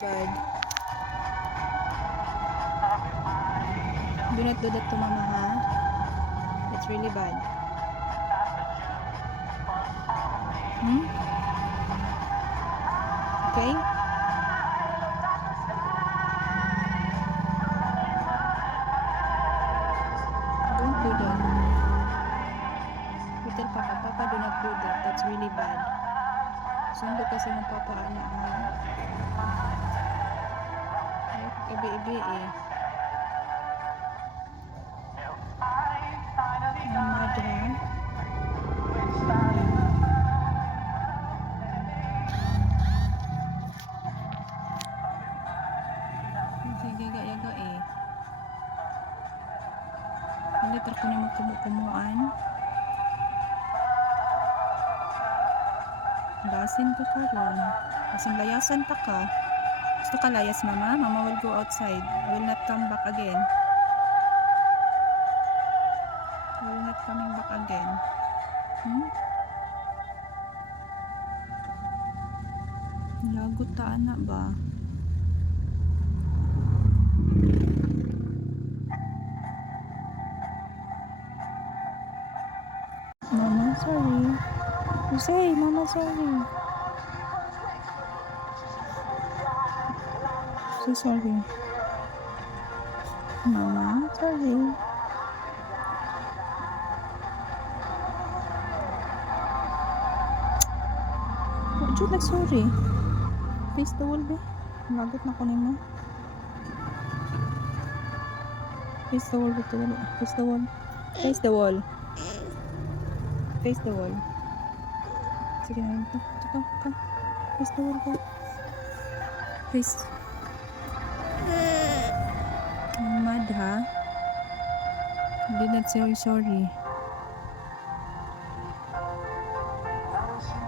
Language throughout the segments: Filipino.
Bad. Do not do that to mama, ha? It's really bad. Okay? Don't do that. You tell Papa, do not do that. That's really bad. Sundo kasi ng Papa, anak, ha? Ibi-ibi eh. Ang madra. Sige, yaga eh. Hindi ko na magkumukumuan. Basin ka ka ron. Kasing layasan ta ka. Gusto ka layas, mama? Mama will go outside. Will not come back again. Will not coming back again. Lagot ta, anak ba? Mama, sorry. You say, Mama, sorry. So sorry. Mama, sorry. Jud like sorry. Face the wall, be. Lagot na ko nimo. Face the wall, bito. Face the wall. Face the wall. Face the wall. Sige na ito. Ito. Face the wall ko. Face. Mad, ha? Did not say sorry.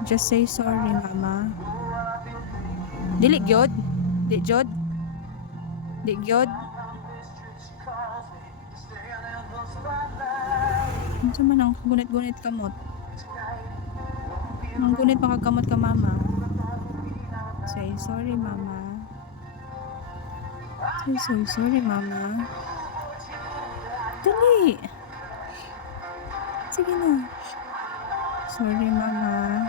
Just say sorry, Mama. Dili gyud? Di gyud? Di gyud? Ano man ang gunit-gunit kamot? Ang gunit makakamot ka, Mama. Say sorry, Mama. Say sorry, Mama. Dali! Sige na. Sorry, Mama.